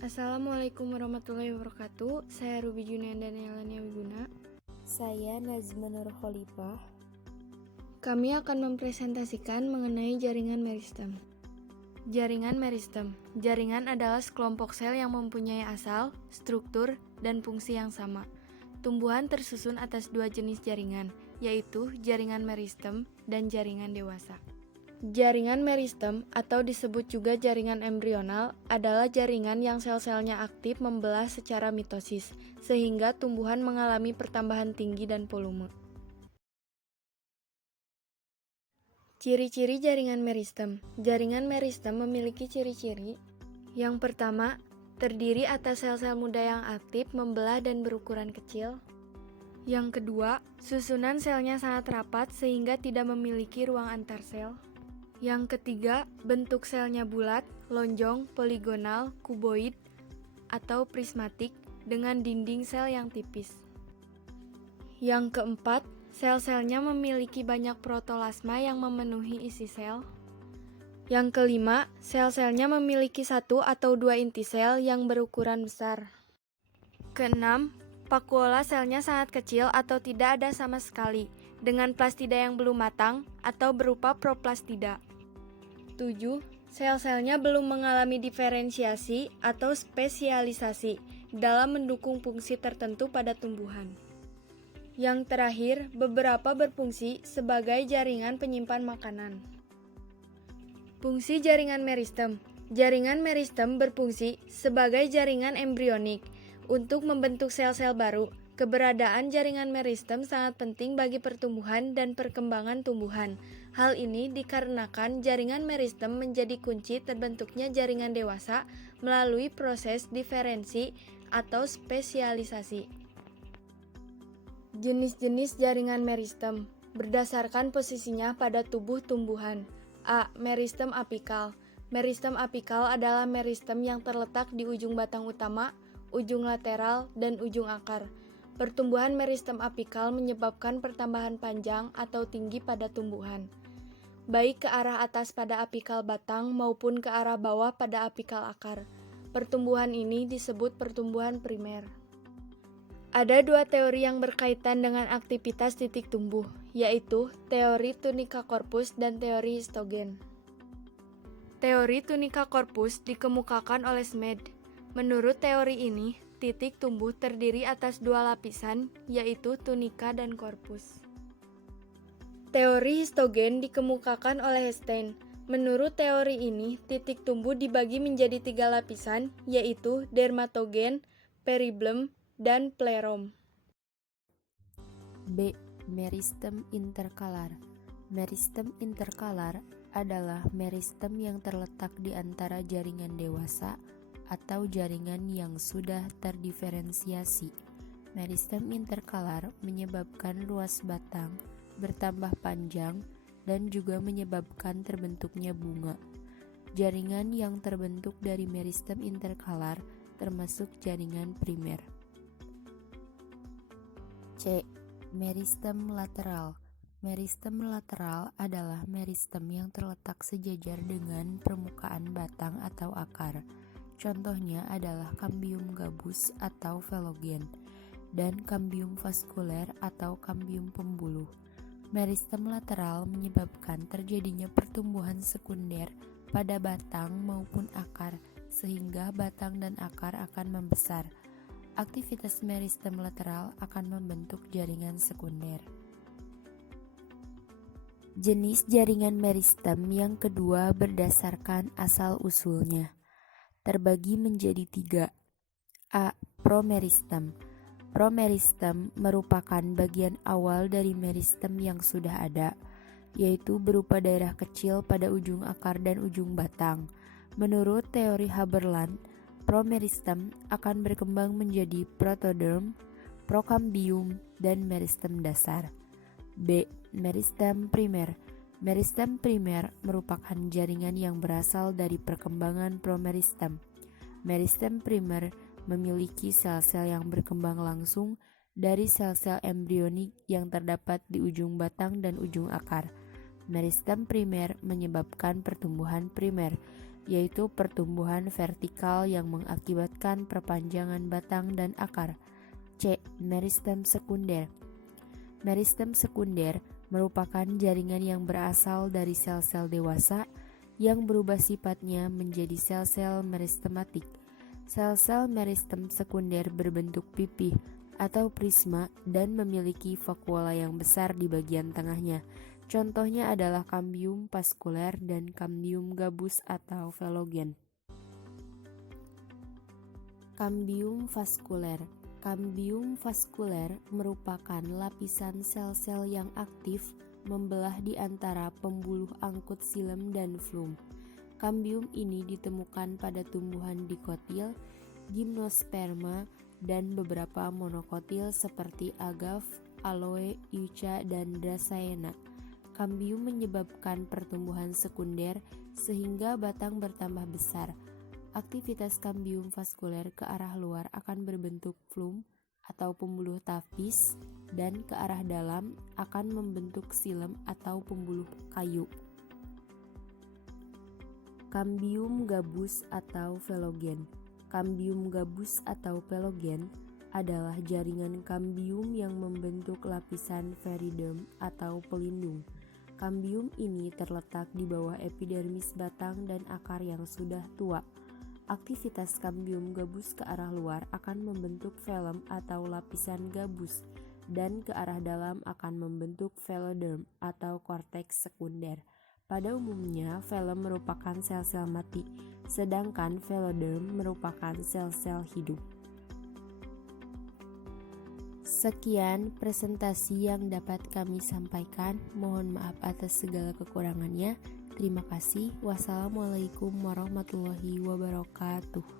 Assalamualaikum warahmatullahi wabarakatuh. Saya Ruby Junian Danielania Wiguna. Saya Nazma Nur Khalifah. Kami akan mempresentasikan mengenai jaringan meristem. Jaringan meristem. Jaringan adalah sekelompok sel yang mempunyai asal, struktur, dan fungsi yang sama. Tumbuhan tersusun atas dua jenis jaringan, yaitu jaringan meristem dan jaringan dewasa. Jaringan meristem atau disebut juga jaringan embrional adalah jaringan yang sel-selnya aktif membelah secara mitosis, sehingga tumbuhan mengalami pertambahan tinggi dan volume. Ciri-ciri jaringan meristem. Jaringan meristem memiliki ciri-ciri. Yang pertama, terdiri atas sel-sel muda yang aktif membelah dan berukuran kecil. Yang kedua, susunan selnya sangat rapat sehingga tidak memiliki ruang antar sel. Yang ketiga, bentuk selnya bulat, lonjong, poligonal, kuboid, atau prismatik dengan dinding sel yang tipis. Yang keempat, sel-selnya memiliki banyak protolasma yang memenuhi isi sel. Yang kelima, sel-selnya memiliki satu atau dua inti sel yang berukuran besar. Keenam, vakuola selnya sangat kecil atau tidak ada sama sekali, dengan plastida yang belum matang atau berupa proplastida. 7. Sel-selnya belum mengalami diferensiasi atau spesialisasi dalam mendukung fungsi tertentu pada tumbuhan. Yang terakhir, beberapa berfungsi sebagai jaringan penyimpan makanan. Fungsi jaringan meristem. Jaringan meristem berfungsi sebagai jaringan embrionik untuk membentuk sel-sel baru. Keberadaan jaringan meristem sangat penting bagi pertumbuhan dan perkembangan tumbuhan. Hal ini dikarenakan jaringan meristem menjadi kunci terbentuknya jaringan dewasa melalui proses diferensi atau spesialisasi. Jenis-jenis jaringan meristem berdasarkan posisinya pada tubuh tumbuhan. A. Meristem apikal. Meristem apikal adalah meristem yang terletak di ujung batang utama, ujung lateral, dan ujung akar. Pertumbuhan meristem apikal menyebabkan pertambahan panjang atau tinggi pada tumbuhan, baik ke arah atas pada apikal batang maupun ke arah bawah pada apikal akar. Pertumbuhan ini disebut pertumbuhan primer. Ada dua teori yang berkaitan dengan aktivitas titik tumbuh, yaitu teori tunica corpus dan teori histogen. Teori tunica corpus dikemukakan oleh Smed. Menurut teori ini, titik tumbuh terdiri atas dua lapisan, yaitu tunika dan korpus. Teori histogen dikemukakan oleh Stein. Menurut teori ini, titik tumbuh dibagi menjadi tiga lapisan, yaitu dermatogen, periblem, dan plerom. B. Meristem interkalar. Meristem interkalar adalah meristem yang terletak di antara jaringan dewasa atau jaringan yang sudah terdiferensiasi. Meristem interkalar menyebabkan ruas batang bertambah panjang dan juga menyebabkan terbentuknya bunga. Jaringan yang terbentuk dari meristem interkalar termasuk jaringan primer. C. Meristem lateral. Meristem lateral adalah meristem yang terletak sejajar dengan permukaan batang atau akar. Contohnya adalah kambium gabus atau velogen dan kambium vaskuler atau kambium pembuluh. Meristem lateral menyebabkan terjadinya pertumbuhan sekunder pada batang maupun akar, sehingga batang dan akar akan membesar. Aktivitas meristem lateral akan membentuk jaringan sekunder. Jenis jaringan meristem yang kedua berdasarkan asal-usulnya terbagi menjadi tiga. A. Promeristem. Promeristem merupakan bagian awal dari meristem yang sudah ada, yaitu berupa daerah kecil pada ujung akar dan ujung batang. Menurut teori Haberland, promeristem akan berkembang menjadi protoderm, prokambium, dan meristem dasar. B. Meristem primer. Meristem primer merupakan jaringan yang berasal dari perkembangan promeristem. Meristem primer memiliki sel-sel yang berkembang langsung dari sel-sel embrionik yang terdapat di ujung batang dan ujung akar. Meristem primer menyebabkan pertumbuhan primer. yaitu pertumbuhan vertikal yang mengakibatkan perpanjangan batang dan akar. C. Meristem sekunder. Meristem sekunder merupakan jaringan yang berasal dari sel-sel dewasa yang berubah sifatnya menjadi sel-sel meristematik. Sel-sel meristem sekunder berbentuk pipih atau prisma dan memiliki vakuola yang besar di bagian tengahnya. Contohnya adalah kambium vaskuler dan kambium gabus atau velogen. Kambium vaskuler. Kambium vaskuler merupakan lapisan sel-sel yang aktif membelah di antara pembuluh angkut xilem dan flum. Kambium ini ditemukan pada tumbuhan dikotil, gimnosperma, dan beberapa monokotil seperti agave, aloe, yucca, dan dracaena. Kambium menyebabkan pertumbuhan sekunder sehingga batang bertambah besar. Aktivitas kambium vaskuler ke arah luar akan berbentuk flum atau pembuluh tapis dan ke arah dalam akan membentuk xilem atau pembuluh kayu. Kambium gabus atau velogen. Kambium gabus atau velogen adalah jaringan kambium yang membentuk lapisan periderm atau pelindung. Kambium ini terletak di bawah epidermis batang dan akar yang sudah tua. Aktivitas kambium gabus ke arah luar akan membentuk velum atau lapisan gabus dan ke arah dalam akan membentuk veloderm atau korteks sekunder. Pada umumnya, velum merupakan sel-sel mati, sedangkan veloderm merupakan sel-sel hidup. Sekian presentasi yang dapat kami sampaikan. Mohon maaf atas segala kekurangannya. Terima kasih. Wassalamualaikum warahmatullahi wabarakatuh.